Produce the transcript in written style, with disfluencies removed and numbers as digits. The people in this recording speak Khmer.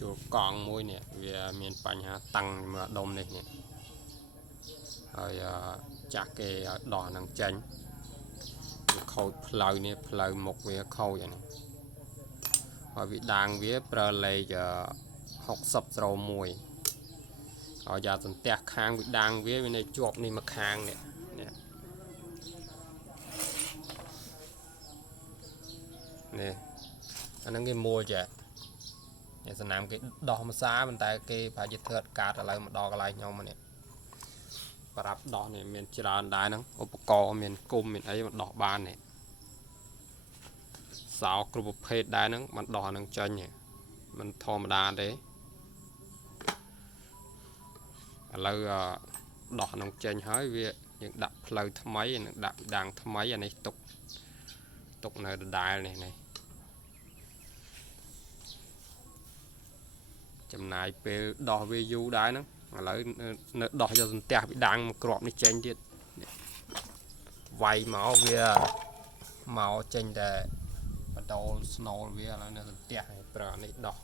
ជួលកង់មួយនេះវាមានបញ្ហាតាំងមកដុំនេះហើយចាស់គេដោះនឹងចេញខូចផ្លូវនេះផ្លូវមុខវាខូចអានេះហើយវាដាងវាប្រើលេខ6001ហើយយ៉ាសន្ទះខាងវាដាងវានៅជាប់នេះមកខាងនេះអាហ្នឹងគេមួលចាស្នាមគេដោះម្សាប៉ុន្តែគេប្រហែលជាធ្វើកាតឥឡូវមកដល់កន្លែងខ្ញុំនេះប្រាប់ដោះនេះមានច្រើនដែរហ្នឹងឧបករណ៍មានគុំមានអីមកដោះបាននេះសោគ្រប់ប្រភេទដែរហ្នឹងมันដោះហ្នឹងចេញมันធម្មតាទេឥឡូវដោះហ្នឹងចេញហើយវាយើងដាក់ផ្លូវថ្មីនឹងដាក់ដាងថ្មីអានេះទុកនៅដដែលនេះចំណាយពេលដោះវាយូរដែរហ្នឹងឥឡូវនៅដោះយកសន្ទះពីដាងមកក្របនេះចេញទៀតវាយមកវាមកចេញតែបដូលស្នូលវាឥឡូវនៅសន្ទះប្រើនេះដោះ